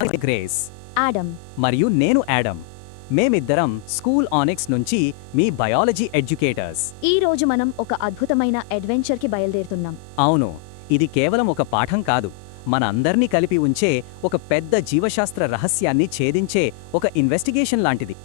Grace Adam. మరియు నేను Adam. మేమిద్దరం స్కూల్ ఆనిక్స్ నుంచి మీ బయాలజీ ఎడ్యుకేటర్స్. ఈ రోజు మనం ఒక అద్భుతమైన అడ్వెంచర్కి బయలుదేరుతున్నాం. అవును, ఇది కేవలం ఒక పాఠం కాదు, మన అందర్నీ కలిపి ఉంచే ఒక పెద్ద జీవశాస్త్ర రహస్యాన్ని ఛేదించే ఒక ఇన్వెస్టిగేషన్ లాంటిది.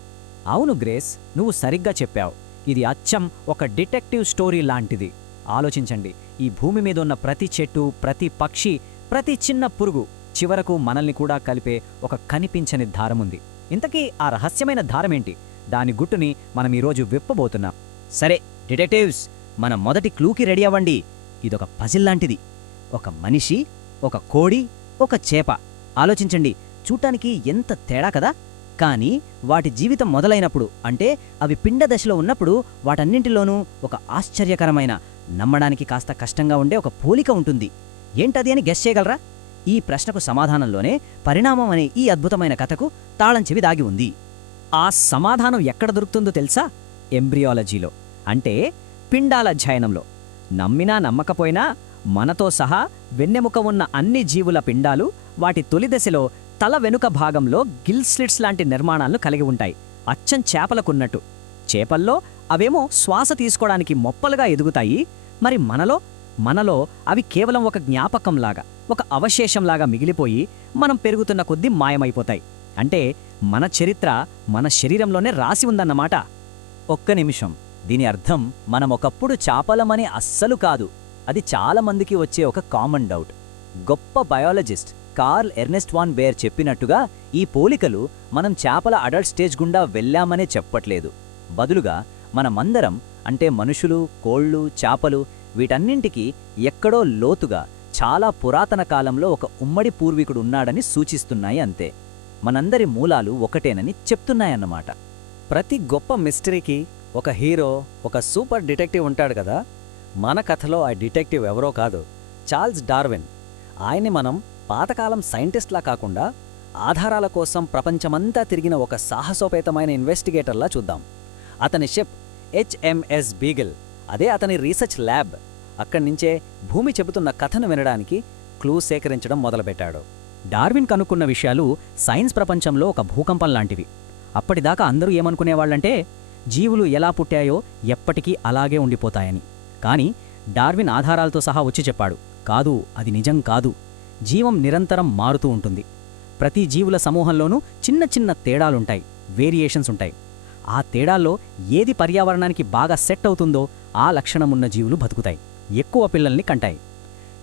అవును గ్రేస్, నువ్వు సరిగ్గా చెప్పావు. ఇది అచ్చం ఒక డిటెక్టివ్ స్టోరీ లాంటిది. ఆలోచించండి, ఈ భూమి మీద ఉన్న ప్రతి చెట్టు, ప్రతి పక్షి, ప్రతి చిన్న పురుగు చివరకు మనల్ని కూడా కలిపే ఒక కనిపించని దారముంది. ఇంతకీ ఆ రహస్యమైన దారమేంటి? దాని గుట్టుని మనం ఈరోజు విప్పబోతున్నాం. సరే డిటెక్టివ్స్, మన మొదటి క్లూకి రెడీ అవ్వండి. ఇదొక పజిల్ లాంటిది. ఒక మనిషి, ఒక కోడి, ఒక చేప. ఆలోచించండి, చూడ్డానికి ఎంత తేడా కదా. కానీ వాటి జీవితం మొదలైనప్పుడు, అంటే అవి పిండ దశలో ఉన్నప్పుడు, వాటన్నింటిలోనూ ఒక ఆశ్చర్యకరమైన, నమ్మడానికి కాస్త కష్టంగా ఉండే ఒక పోలిక ఉంటుంది. ఏంటది అని గెస్ చేయగలరా? ఈ ప్రశ్నకు సమాధానంలోనే పరిణామం అనే ఈ అద్భుతమైన కథకు తాళం చెవి దాగి ఉంది. ఆ సమాధానం ఎక్కడ దొరుకుతుందో తెలుసా? ఎంబ్రియాలజీలో, అంటే పిండాల అధ్యయనంలో. నమ్మినా నమ్మకపోయినా మనతో సహా వెన్నెముక ఉన్న అన్ని జీవుల పిండాలు వాటి తొలి దశలో తల వెనుక భాగంలో గిల్ స్లిట్స్ లాంటి నిర్మాణాలను కలిగి ఉంటాయి. అచ్చం చేపలకున్నట్టు. చేపల్లో అవేమో శ్వాస తీసుకోవడానికి మొప్పలుగా ఎదుగుతాయి. మరి మనలో అవి కేవలం ఒక జ్ఞాపకంలాగా, ఒక అవశేషంలాగా మిగిలిపోయి మనం పెరుగుతున్న కొద్దీ మాయమైపోతాయి. అంటే మన చరిత్ర మన శరీరంలోనే రాసి ఉందన్నమాట. ఒక్క నిమిషం, దీని అర్థం మనం ఒకప్పుడు చాపలమని అస్సలు కాదు. అది చాలా మందికి వచ్చే ఒక కామన్ డౌట్. గొప్ప biologist Karl Ernst von Baer చెప్పినట్టుగా ఈ పోలికలు మనం చేపల అడల్ట్ స్టేజ్ గుండా వెళ్ళామనే చెప్పట్లేదు. బదులుగా మనమందరం, అంటే మనుషులు, కోళ్ళు, చేపలు, వీటన్నింటికీ ఎక్కడో లోతుగా చాలా పురాతన కాలంలో ఒక ఉమ్మడి పూర్వీకుడున్నాడని సూచిస్తున్నాయి అంతే. మనందరి మూలాలు ఒకటేనని చెప్తున్నాయన్నమాట. ప్రతి గొప్ప మిస్టరీకి ఒక హీరో, ఒక సూపర్ డిటెక్టివ్ ఉంటాడు కదా. మన కథలో ఆ డిటెక్టివ్ ఎవరో కాదు, చార్ల్స్ డార్విన్. ఆయన్ని మనం పాతకాలం సైంటిస్ట్లా కాకుండా ఆధారాల కోసం ప్రపంచమంతా తిరిగిన ఒక సాహసోపేతమైన ఇన్వెస్టిగేటర్లా చూద్దాం. అతని షిప్ HMS బీగిల్, అదే అతని రీసెర్చ్ ల్యాబ్. అక్కడ్నించే భూమి చెబుతున్న కథను వినడానికి క్లూ సేకరించడం మొదలుపెట్టాడు. డార్విన్ కనుక్కున్న విషయాలు సైన్స్ ప్రపంచంలో ఒక భూకంపం లాంటివి. అప్పటిదాకా అందరూ ఏమనుకునేవాళ్లంటే జీవులు ఎలా పుట్టాయో ఎప్పటికీ అలాగే ఉండిపోతాయని. కానీ డార్విన్ ఆధారాలతో సహా వచ్చి చెప్పాడు, కాదు, అది నిజం కాదు. జీవం నిరంతరం మారుతూ ఉంటుంది. ప్రతి జీవుల సమూహంలోనూ చిన్న చిన్న తేడాలుంటాయి, వేరియేషన్స్ ఉంటాయి. ఆ తేడాల్లో ఏది పర్యావరణానికి బాగా సెట్ అవుతుందో ఆ లక్షణమున్న జీవులు బతుకుతాయి, ఎక్కువ పిల్లల్ని కంటాయి.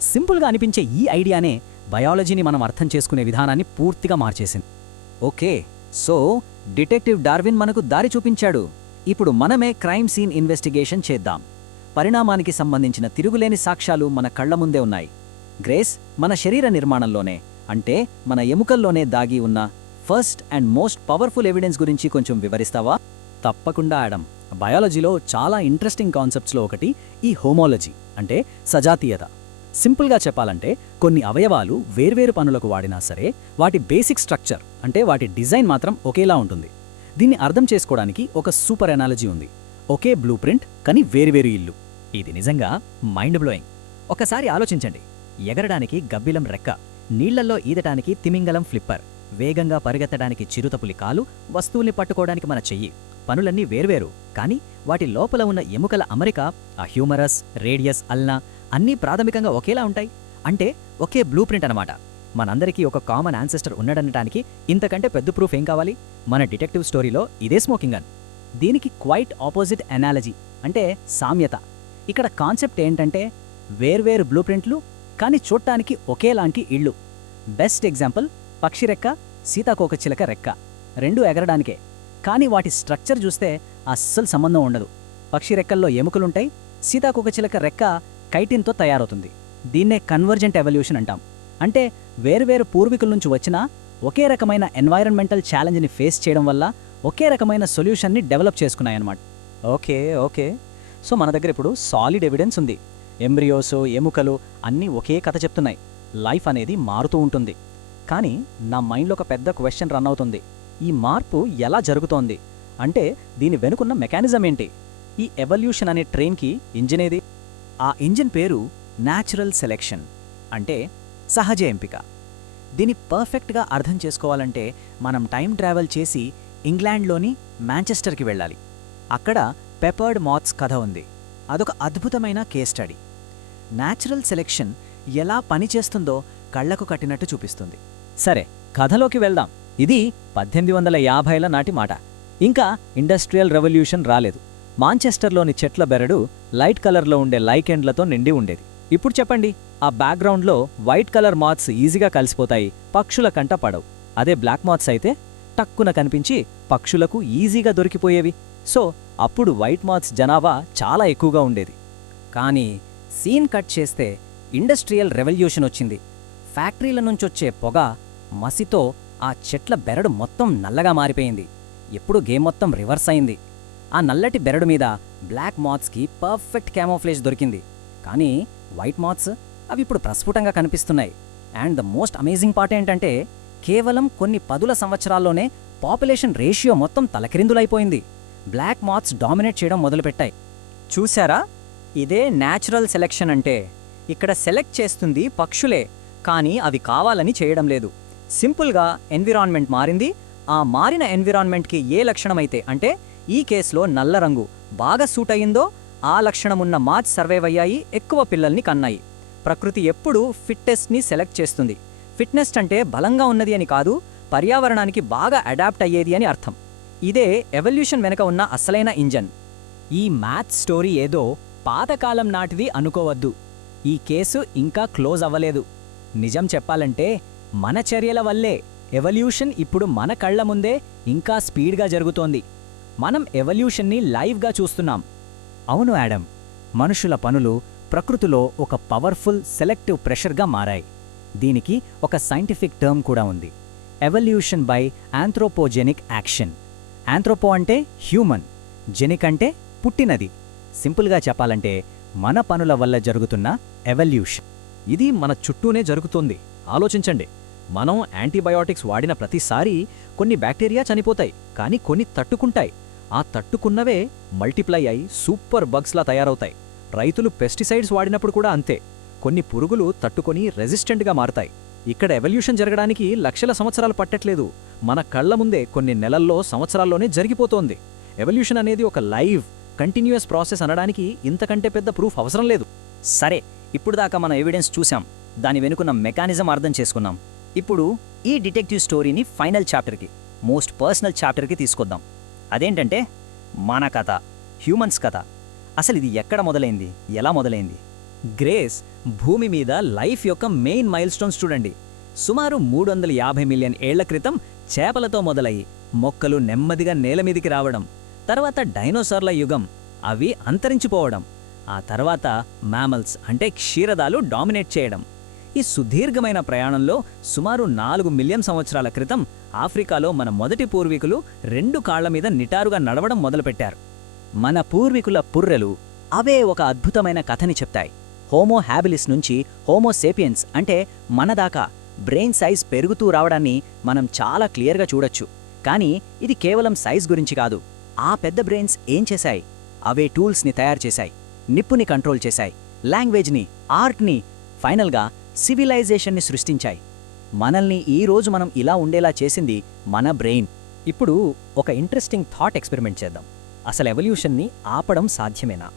సింపుల్గా అనిపించే ఈ ఐడియానే బయాలజీని మనం అర్థం చేసుకునే విధానాన్ని పూర్తిగా మార్చేసింది. ఓకే, సో డిటెక్టివ్ డార్విన్ మనకు దారి చూపించాడు. ఇప్పుడు మనమే క్రైమ్ సీన్ ఇన్వెస్టిగేషన్ చేద్దాం. పరిణామానికి సంబంధించిన తిరుగులేని సాక్ష్యాలు మన కళ్ల ముందే ఉన్నాయి. గ్రేస్, మన శరీర నిర్మాణంలోనే, అంటే మన ఎముకల్లోనే దాగి ఉన్న first and most powerful evidence గురించి కొంచెం వివరిస్తావా? తప్పకుండా యాడమ్. బయాలజీలో చాలా ఇంట్రెస్టింగ్ కాన్సెప్ట్స్లో ఒకటి ఈ హోమోలజీ, అంటే సజాతీయత. సింపుల్గా చెప్పాలంటే కొన్ని అవయవాలు వేర్వేరు పనులకు వాడినా సరే వాటి బేసిక్ స్ట్రక్చర్, అంటే వాటి డిజైన్ మాత్రం ఒకేలా ఉంటుంది. దీన్ని అర్థం చేసుకోవడానికి ఒక సూపర్ ఎనాలజీ ఉంది. ఒకే బ్లూ ప్రింట్, కానీ వేర్వేరు ఇల్లు. ఇది నిజంగా మైండ్ బ్లోయింగ్. ఒకసారి ఆలోచించండి, ఎగరడానికి గబ్బిలం రెక్క, నీళ్లల్లో ఈదటానికి తిమింగలం ఫ్లిప్పర్, వేగంగా పరిగెత్తడానికి చిరుతపులి కాలు, వస్తువుల్ని పట్టుకోవడానికి మన చెయ్యి. పనులన్నీ వేర్వేరు, కానీ వాటి లోపల ఉన్న ఎముకల అమరిక, ఆ హ్యూమరస్, రేడియస్, అల్నా అన్నీ ప్రాథమికంగా ఒకేలా ఉంటాయి. అంటే ఒకే బ్లూ ప్రింట్ అనమాట. మనందరికీ ఒక కామన్ యాన్సెస్టర్ ఉన్నాడనటానికి ఇంతకంటే పెద్ద ప్రూఫ్ ఏం కావాలి? మన డిటెక్టివ్ స్టోరీలో ఇదే స్మోకింగ్ గన్. దీనికి క్వైట్ ఆపోజిట్ ఎనాలజీ, అంటే సామ్యత. ఇక్కడ కాన్సెప్ట్ ఏంటంటే వేర్వేరు బ్లూ ప్రింట్లు, కానీ చూడటానికి ఒకేలాంటి ఇళ్ళు. బెస్ట్ ఎగ్జాంపుల్ పక్షి రెక్క, సీతాకోకచిలక రెక్క. రెండూ ఎగరడానికే, కానీ వాటి స్ట్రక్చర్ చూస్తే అస్సలు సంబంధం ఉండదు. పక్షి రెక్కల్లో ఎముకలుంటాయి, సీతాకోకచిలక రెక్క కైటిన్తో తయారవుతుంది. దీన్నే కన్వర్జెంట్ ఎవల్యూషన్ అంటాం. అంటే వేర్వేరు పూర్వీకుల నుంచి వచ్చినా ఒకే రకమైన ఎన్వైరన్మెంటల్ ఛాలెంజ్ని ఫేస్ చేయడం వల్ల ఒకే రకమైన సొల్యూషన్ని డెవలప్ చేసుకున్నాయన్నమాట. ఓకే, సో మన దగ్గర ఇప్పుడు సాలిడ్ ఎవిడెన్స్ ఉంది. ఎంబ్రియోస్, ఎముకలు అన్నీ ఒకే కథ చెప్తున్నాయి. లైఫ్ అనేది మారుతూ ఉంటుంది. కానీ నా మైండ్లో ఒక పెద్ద క్వశ్చన్ రన్ అవుతుంది. ఈ మార్పు ఎలా జరుగుతోంది? అంటే దీని వెనుకున్న మెకానిజం ఏంటి? ఈ ఎవల్యూషన్ అనే ట్రైన్కి ఇంజిన్ ఏది? ఆ ఇంజిన్ పేరు న్యాచురల్ సెలెక్షన్, అంటే సహజ ఎంపిక. దీన్ని పర్ఫెక్ట్గా అర్థం చేసుకోవాలంటే మనం టైం ట్రావెల్ చేసి ఇంగ్లాండ్లోని మాంచెస్టర్కి వెళ్ళాలి. అక్కడ పెపర్డ్ మాత్స్ కథ ఉంది. అదొక అద్భుతమైన కేస్ స్టడీ. న్యాచురల్ సెలెక్షన్ ఎలా పనిచేస్తుందో కళ్లకు కట్టినట్టు చూపిస్తుంది. సరే, కథలోకి వెళ్దాం. ఇది 1850ల నాటి మాట. ఇంకా ఇండస్ట్రియల్ రెవల్యూషన్ రాలేదు. మాంచెస్టర్లోని చెట్ల బెరడు లైట్ కలర్లో ఉండే లైకెండ్లతో నిండి ఉండేది. ఇప్పుడు చెప్పండి, ఆ బ్యాక్గ్రౌండ్లో వైట్ కలర్ మాత్స్ ఈజీగా కలిసిపోతాయి, పక్షుల కంట పడవు. అదే బ్లాక్ మాత్స్ అయితే టక్కున కనిపించి పక్షులకు ఈజీగా దొరికిపోయేవి. సో అప్పుడు వైట్ మాత్స్ జనాభా చాలా ఎక్కువగా ఉండేది. కానీ సీన్ కట్ చేస్తే ఇండస్ట్రియల్ రెవల్యూషన్ వచ్చింది. ఫ్యాక్టరీల నుంచొచ్చే పొగ, మసితో ఆ చెట్ల బెరడు మొత్తం నల్లగా మారిపోయింది. ఎప్పుడు గేమ్ మొత్తం రివర్స్ అయింది. ఆ నల్లటి బెరడు మీద బ్లాక్ మాత్స్కి పర్ఫెక్ట్ క్యామోఫ్లేజ్ దొరికింది. కానీ వైట్ మాత్స్ అవి ఇప్పుడు ప్రస్ఫుటంగా కనిపిస్తున్నాయి. And the most amazing part ఏంటంటే కేవలం కొన్ని పదుల సంవత్సరాల్లోనే పాపులేషన్ రేషియో మొత్తం తలకిరిందులైపోయింది. బ్లాక్ మాత్స్ డామినేట్ చేయడం మొదలుపెట్టాయి. చూశారా? ఇదే న్యాచురల్ సెలెక్షన్ అంటే. ఇక్కడ సెలెక్ట్ చేస్తుంది పక్షులే, కానీ అవి కావాలని చేయడం లేదు. సింపుల్గా ఎన్విరాన్మెంట్ మారింది. ఆ మారిన ఎన్విరాన్మెంట్కి ఏ లక్షణమైతే, అంటే ఈ కేసులో నల్ల రంగు బాగా సూట్ అయ్యిందో ఆ లక్షణమున్న మాత్స్ సర్వైవ్ అయ్యాయి, ఎక్కువ పిల్లల్ని కన్నాయి. ప్రకృతి ఎప్పుడూ ఫిట్టెస్ట్ని సెలెక్ట్ చేస్తుంది. ఫిట్నెస్ అంటే బలంగా ఉన్నది అని కాదు, పర్యావరణానికి బాగా అడాప్ట్ అయ్యేది అని అర్థం. ఇదే ఎవల్యూషన్ వెనక ఉన్న అసలైన ఇంజన్. ఈ మ్యాథ్స్ స్టోరీ ఏదో పాతకాలం నాటిది అనుకోవద్దు. ఈ కేసు ఇంకా క్లోజ్ అవ్వలేదు. నిజం చెప్పాలంటే మన చర్యల వల్లే ఎవల్యూషన్ ఇప్పుడు మన కళ్ల ముందే ఇంకా స్పీడ్గా జరుగుతోంది. మనం ఎవల్యూషన్ని లైవ్గా చూస్తున్నాం. అవును యాడమ్, మనుషుల పనులు ప్రకృతిలో ఒక పవర్ఫుల్ సెలెక్టివ్ ప్రెషర్గా మారాయి. దీనికి ఒక సైంటిఫిక్ టర్మ్ కూడా ఉంది, ఎవల్యూషన్ బై ఆంథ్రోపోజెనిక్ యాక్షన్. ఆంథ్రోపో అంటే హ్యూమన్, జెనిక్ అంటే పుట్టినది. సింపుల్గా చెప్పాలంటే మన పనుల వల్ల జరుగుతున్న ఎవల్యూషన్. ఇది మన చుట్టూనే జరుగుతోంది. ఆలోచించండి, మనం యాంటీబయాటిక్స్ వాడిన ప్రతిసారీ కొన్ని బ్యాక్టీరియా చనిపోతాయి, కానీ కొన్ని తట్టుకుంటాయి. ఆ తట్టుకున్నవే మల్టిప్లై అయి సూపర్ బగ్స్లా తయారవుతాయి. రైతులు పెస్టిసైడ్స్ వాడినప్పుడు కూడా అంతే. కొన్ని పురుగులు తట్టుకొని రెసిస్టెంట్గా మారతాయి. ఇక్కడ ఎవల్యూషన్ జరగడానికి లక్షల సంవత్సరాలు పట్టట్లేదు. మన కళ్ల ముందే కొన్ని నెలల్లో, సంవత్సరాల్లోనే జరిగిపోతోంది. ఎవల్యూషన్ అనేది ఒక లైవ్, కంటిన్యూయస్ ప్రాసెస్ అనడానికి ఇంతకంటే పెద్ద ప్రూఫ్ అవసరం లేదు. సరే, ఇప్పుడు దాకా మనం ఎవిడెన్స్ చూసాం, దాని వెనుకున్న మెకానిజం అర్థం చేసుకున్నాం. ఇప్పుడు ఈ డిటెక్టివ్ స్టోరీని ఫైనల్ చాప్టర్కి, మోస్ట్ పర్సనల్ చాప్టర్కి తీసుకొద్దాం. అదేంటంటే మన కథ, హ్యూమన్స్ కథ. అసలు ఇది ఎక్కడ మొదలైంది, ఎలా మొదలైంది? గ్రేస్, భూమి మీద లైఫ్ యొక్క మెయిన్ మైల్ స్టోన్స్ చూడండి. సుమారు 350 మిలియన్ ఏళ్ల క్రితం చేపలతో మొదలయ్యి మొక్కలు నెమ్మదిగా నేలమీదికి రావడం, తర్వాత డైనోసార్ల యుగం, అవి అంతరించిపోవడం, ఆ తర్వాత మ్యామల్స్ అంటే క్షీరదాలు డామినేట్ చేయడం. ఈ సుదీర్ఘమైన ప్రయాణంలో సుమారు 4 మిలియన్ సంవత్సరాల క్రితం ఆఫ్రికాలో మన మొదటి పూర్వీకులు 2 కాళ్ల మీద నిటారుగా నడవడం మొదలుపెట్టారు. మన పూర్వీకుల పుర్రెలు అవే ఒక అద్భుతమైన కథని చెప్తాయి. హోమో హ్యాబిలిస్ నుంచి హోమో సేపియన్స్ అంటే మనదాకా బ్రెయిన్ సైజ్ పెరుగుతూ రావడాన్ని మనం చాలా క్లియర్గా చూడొచ్చు. కానీ ఇది కేవలం సైజ్ గురించి కాదు. ఆ పెద్ద బ్రెయిన్స్ ఏం చేశాయి? అవే టూల్స్ని తయారు చేశాయి, నిప్పుని కంట్రోల్ చేశాయి, లాంగ్వేజ్ని, ఆర్ట్ని, ఫైనల్గా సివిలైజేషన్ని సృష్టించాయి. మనల్ని ఈ రోజు మనం ఇలా ఉండేలా చేసింది మన బ్రెయిన్. ఇప్పుడు ఒక ఇంట్రెస్టింగ్ థాట్ ఎక్స్పెరిమెంట్ చేద్దాం. అసలు ఎవల్యూషన్ని ఆపడం సాధ్యమేనా?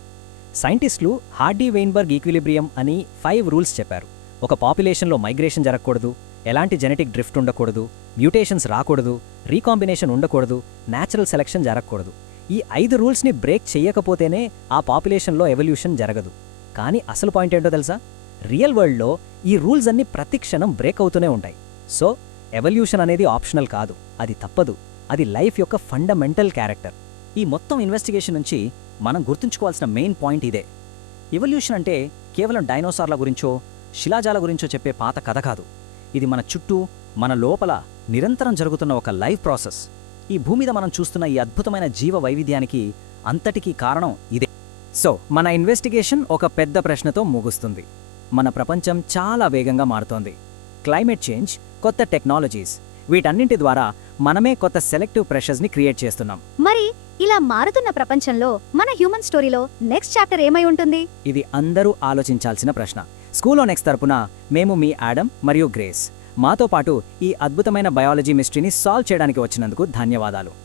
సైంటిస్టులు హార్డీ వెయిన్బర్గ్ ఈక్విలిబ్రియం అని 5 రూల్స్ చెప్పారు. ఒక పాపులేషన్లో మైగ్రేషన్ జరగకూడదు, ఎలాంటి జెనెటిక్ డ్రిఫ్ట్ ఉండకూడదు, మ్యూటేషన్స్ రాకూడదు, రీకాంబినేషన్ ఉండకూడదు, న్యాచురల్ సెలెక్షన్ జరగకూడదు. ఈ 5 రూల్స్ని బ్రేక్ చెయ్యకపోతేనే ఆ పాపులేషన్లో ఎవల్యూషన్ జరగదు. కానీ అసలు పాయింట్ ఏంటో తెలుసా? రియల్ వరల్డ్లో ఈ రూల్స్ అన్నీ ప్రతి క్షణం బ్రేక్ అవుతూనే ఉంటాయి. సో ఎవల్యూషన్ అనేది ఆప్షనల్ కాదు, అది తప్పదు. అది లైఫ్ యొక్క ఫండమెంటల్ క్యారెక్టర్. ఈ మొత్తం ఇన్వెస్టిగేషన్ నుంచి మనం గుర్తుంచుకోవాల్సిన మెయిన్ పాయింట్ ఇదే. ఎవల్యూషన్ అంటే కేవలం డైనోసార్ల గురించో శిలాజాల గురించో చెప్పే పాత కథ కాదు. ఇది మన చుట్టూ, మన లోపల నిరంతరం జరుగుతున్న ఒక లైఫ్ ప్రాసెస్. ఈ భూమి మీద మనం చూస్తున్న ఈ అద్భుతమైన జీవ వైవిధ్యానికి అంతటికీ కారణం ఇదే. సో మన ఇన్వెస్టిగేషన్ ఒక పెద్ద ప్రశ్నతో ముగుస్తుంది. మన ప్రపంచం చాలా వేగంగా మారుతోంది. క్లైమేట్ చేంజ్, కొత్త టెక్నాలజీస్, వీటన్నింటి ద్వారా మనమే కొత్త సెలెక్టివ్ ప్రెషర్స్ని క్రియేట్ చేస్తున్నాం. మరి ఇలా మారుతున్న ప్రపంచంలో మన హ్యూమన్ స్టోరీలో నెక్స్ట్ చాప్టర్ ఏమై ఉంటుంది? ఇది అందరూ ఆలోచించాల్సిన ప్రశ్న. స్కూల్ ఆన్ ఎక్స్ తరపున మేము మీ యాడమ్ మరియు గ్రేస్ మాతో పాటు ఈ అద్భుతమైన బయాలజీ మిస్టరీని సాల్వ్ చేయడానికి వచ్చినందుకు ధన్యవాదాలు.